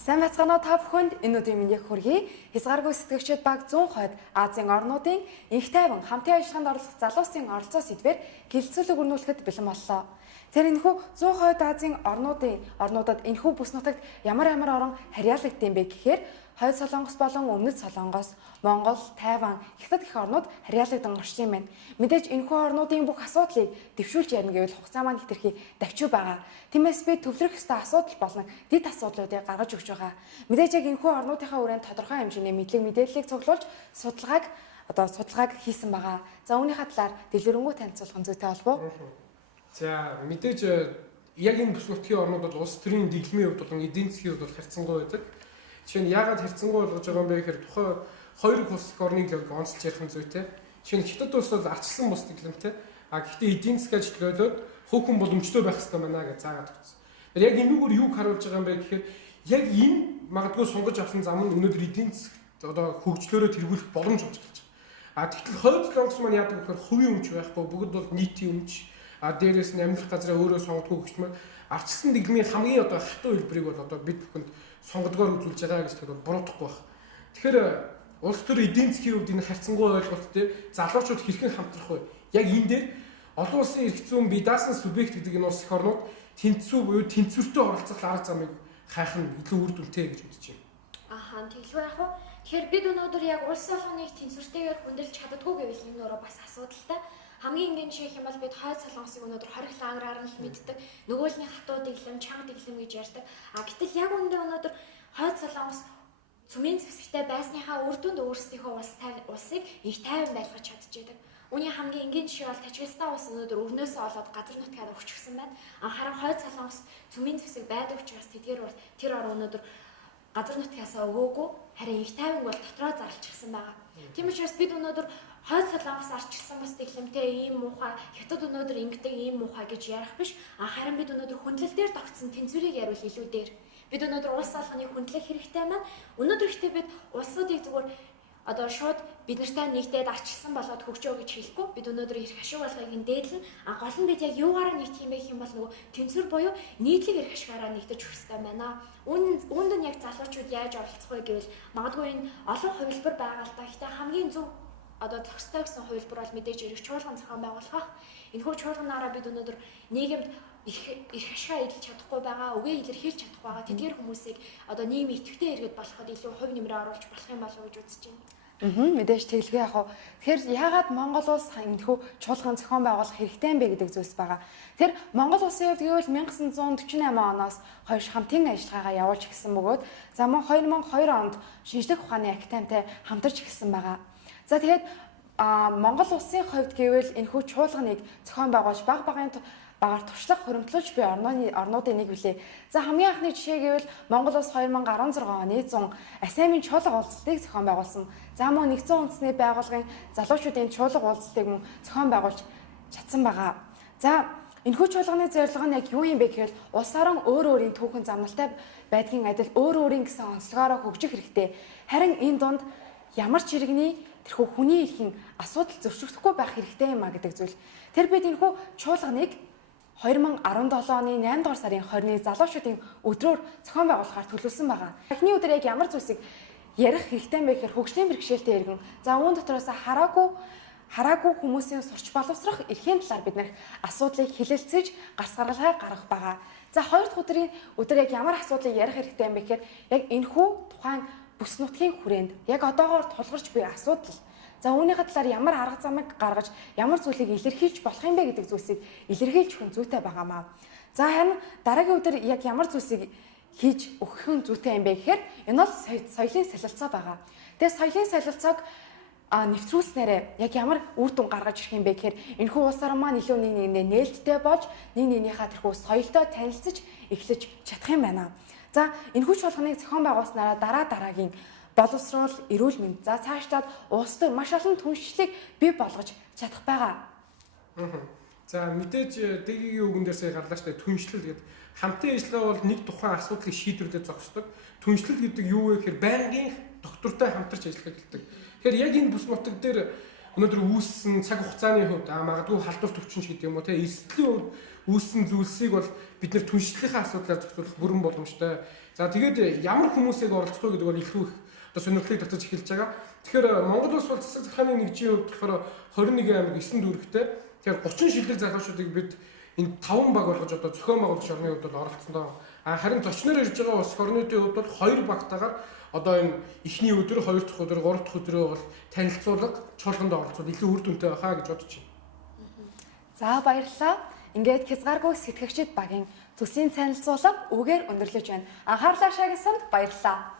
Сайн бацгаана уу та бүхэнд энэ өдрийн мэндийг хүргэе. Хязгааргүй сэтгэгчид баг 100 хойд Азийн орнуудын инх тайван хамтын ажиллагаанд оролцох залуусын оролцоо сэдвээр хэлэлцүүлэг өрнүүлэхэд бэлэн боллоо. Тэр энэхүү 100 хойд Азийн орнуудад энэхүү бүс нутагт ямар орон харьяалагдсан бэ гэхээр Хойд Солонгос болон Өмнөд Солонгос, Монгол, Тайван, Хятад гэх орнууд харьяалагдсан орчин юм байна. Мэдээж энэхүү орнуудын бүх асуудлыг дэвшүүлж ярина гэвэл хугацаа маань хэтэрхий давчив байгаа. Тиймээс би төвлөрөх ёстой асуудал болон дэд асуудлуудыг гаргаж өгч байгаа. Мэдээж яг энэхүү орнуудынхаа хүрээнд тодорхой хэмжээний мэдээллийг цуглуулж судалгааг хийсэн байгаа. За үүнийхээ талаар дэлгэрэнгүй танилцуулах зүйтэй болов уу? За мэдээж яг энэ бүс нутгийн орнууд бол улс төрийн дэглэмийн хувьд болон эдийн засгийн хувьд бол харьцангуй байдаг. Жишээ нь яагаад харьцангуй болгож байгаа юм бэ гэхээр тухай хоёр улс их орныг онцлж ярих нь зүйтэй. Жишээ нь Хятад улс бол арчилсан бус дэглэмтэй. Гэхдээ эдийн засгийн ажилтнууд хөөхөн боломжтой байх хэрэгтэй байна гэж заагаад өгсөн. Тэгэхээр яг энүүгээр юуг харуулж байгаа юм бэ гэхээр яг энэ магадгүй сунгаж авсан зам нь өнөөдөр эдийн засгт хөгжлөөрөө тэргүүлэх боломж болж байгаа. Тэгтэл Хойд Солонгос маань яадаг гэхээр хувийн өмч байхгүй бүгд бол нийтийн өмч. Дээрээс нь амьдрах газраа өөрөө сонгодгүй хөгжмөр арчилсан дэглэмийн хамгийн хатуу хэлбэрийг бол бид бүхэнд сонгодгоор үзүүлж байгаа гэж тэгэхээр буруудахгүй байна. Тэгэхээр улс төр эдийн засгийн хувьд энэ харьцангуй ойлголттой залуучууд хэрхэн хамтрах вэ? Яг энэ дээр олон улсын эрх зүйн бие даасан субъект гэдэг энэ улс их орнууд тэнцүү буюу тэнцвэртэй оролцох арга замыг хайх нь илүү үр дүнтэй гэж үзэж байна. Тэгэлгүй яг уу. Тэгэхээр бид өнөөдөр яг улс болгоныг тэнцвэртэйгээр хөндлөж чаддаггүй гэвэл энэ өөрөө бас асуудалтай. Хамгийн энгийн жишээ юм бол бид Хойд Солонгосыг өнөөдөр хорих лагераар нь л мэддэг. Нөгөөлний хатуу дэглэм, чанга дэглэм гэж ярьдаг. Гэтэл яг үүндээ өнөөдөр Хойд Солонгос цөмийн зэвсэгтэй байсныхаа үр дүнд өөрсдийнхөө улсыг их тайван байлгаж чадчихэдэг. Үүний хамгийн энгийн жишээ бол Тажикстан улс өнөөдөр өвнөөсөө олоод газар нутгаар өгчихсөн байна. Харин Хойд Солонгос цөмийн зэвсэг байдаг учраас тэр ор өнөөдөр газар нутгаасаа өгөөгүй харин их тайван бол дотроо зарлчихсан байгаа. Тийм учраас бид өнөөдөр Хойд Солонгос арчилсан бас дэглэмтэй ийм муухай, Хятад өнөөдөр ингэдэг ийм муухай гэж ярих биш. Харин бид өнөөдөр хүндлэл дээр тогтсон тэнцвэрийг яривал илүү дээр. Бид өнөөдөр улс алхныг хүндлэх хэрэгтэй маань. Өнөөдөр ихтэй бид улсуудыг зүгээр шууд бид нартай нэгдээд арчилсан болоод хөгжөө гэж хэлэхгүй. Бид өнөөдөр эрх ашиг болгоёг дээдлэн гол нь бид яг юугаараа нэгдэх юм бэ гэх юм бол нөгөө тэнцвэр буюу нийтлэг эрх ашигаараа нэгдэж өгөх хэрэгтэй байна. Үүнд нь яг залуучууд яаж оролцох вэ гэвэл магадгүй энэ олон хувилбар байгаа л да. Гэхдээ хамгийн зөв зохистой гэсэн хувилбар бол мэдээж эрх чуулган зохион байгуулах. Энэхүү чуулганаараа бид өнөөдөр нийгэмд эрх ашигаа эдэлж чадахгүй байгаа, үгээ илэрхийлж чадахгүй байгаа тэдгээр хүмүүсийг нийгмийн идэвхтэй иргэд болоход илүү хувь нэмрээ оруулж болох юм болов уу гэж үзэж байна. Мэдээж тэглэгээ яг уу. Тэгэхээр яагаад Монгол улс энэхүү чуулган зохион байгуулах хэрэгтэй юм бэ гэдэг зүйлс байгаа. Тэр Монгол улсын хувьд гэвэл 1948 оноос хойш хамтын ажиллагаагаа явуулж эхэлсэн бөгөөд за мөн 2002 онд шинжлэх ухааны академитай хамтарч эхэлсэн байгаа. За тэгээд Монгол улсын хувьд гэвэл энэхүү чуулганыг зохион байгуулж багаар туршлага хөрөмтлүүлж буй орнуудын нэг билээ. За хамгийн анхны жишээ гэвэл Монгол улс 2016 оны 100 АСЕАН-ийн чуулга уулзалтыг зохион байгуулсан. За мөн нэгдсэн үндэсний байгууллагын залуучуудын чуулга уулзалтыг мөн зохион байгуулж чадсан байгаа. За энэхүү чуулганы зорилго нь яг юу юм бэ гэвэл улс орон өөрийн түүхэн замналтай байдгийн адил өөрийн гэсэн онцлогоороо хөгжих хэрэгтэй. Харин энэ дунд ямар ч иргэний тэрхүү хүний эрхийн асуудал зөрчигдөхгүй байх хэрэгтэй юм а гэдэг зүйл. Тэр бид энэхүү чуулганыг 2017 оны 8 дугаар сарын 20-ны залуучуудын өдрөөр зохион байгуулахаар төлөвлөсөн байгаа. Эхний өдөр яг ямар зүйлсийг ярих хэрэгтэй юм бэ гэхээр хөгжлийн бэрхшээлтэй иргэн. За үүн дотроос хараагүй хүмүүсийн сурч боловсрох эрхийн талаар бид нэр асуудлыг хэлэлцэж гарц гаргалгаа гаргах байгаа. За хоёр дахь өдөр яг ямар асуудлыг ярих хэрэгтэй юм бэ гэхээр яг энэхүү тухайн бүс нутгийн хүрээнд яг одоогоор тулгарч буй асуудал. За үүнийхээ талаар ямар арга замыг гаргаж ямар зүйлийг илэрхийлж болох юм бэ гэдэг зүйлсийг илэрхийлж өгөх зүйтэй байгаамаа. За харин дараагийн өдөр яг ямар зүйлсийг хийж өгөх зүйтэй юм бэ гэхээр энэ бол соёлын солилцоо байгаа. Тэгээ соёлын солилцоог нэвтрүүлснээрээ яг ямар үр дүн гаргаж ирэх юм бэ гэхээр энэхүү улс орн маань илүү нэг нэгэндээ нээлттэй болж нэг нэгнийхээ тэрхүү соёлтой танилцж эхлэж чадах юм байна. За энэхүү чуулганыг зохион байгуулснараа дараагийн боловсруул, эрүүл мэнд. За цаашлаад улс төр маш олон түншлэлийг бий болгож чадах байгаа. За мэдээж дэгийн үгэн дээр сая гарлаа штэ түншлэл гэдэг хамтын ажиллагаа бол нэг тухайн асуудлыг шийдвэрлэж зогсдог. Түншлэл гэдэг юу вэ гэхээр байнгын доктортой хамтарч ажиллах гэдэг. Тэгэхээр яг энэ бүс нутаг дээр өнөөдөр үүссэн цаг хугацааны хувьд магадгүй халдвар төвчин ч гэдэг юм уу те эрсдлийн хувьд үүссэн зүйлсийг бол бид нэр түншлийнхаа асуудлаар зохицуулах бүрэн боломжтой. За тэгээд ямар хүмүүсийг оролцох вэ гэдэг бол илүү их одоо сонирхлыг татаж эхэлж байгаа. Тэгэхээр Монгол улс бол засаг захааны нэгжийн хувьд болохоор 21 аймаг 9 дүүрэгтэй. Тэгэхээр 30 шилдэг залуучуудыг бид энэ 5 баг болгож одоо зохион байгуулагч орны хувьд бол оролцсон доо. Харин зочноор ирж байгаа улс орнуудын хувьд бол 2 багтаагаар одоо энэ эхний өдөр, 2 дахь өдөр, 3 дахь өдрөө бол танилцуулга, чуулганд оролцоод илүү үр дүнтэй байхаа гэж бодож байна. За баярлалаа. Ингээд Хязгааргүй сэтгэгчид багийн төсвийн танилцуулга үгээр өндөрлөж байна. Анхаарлаа шагнасанд баярлалаа.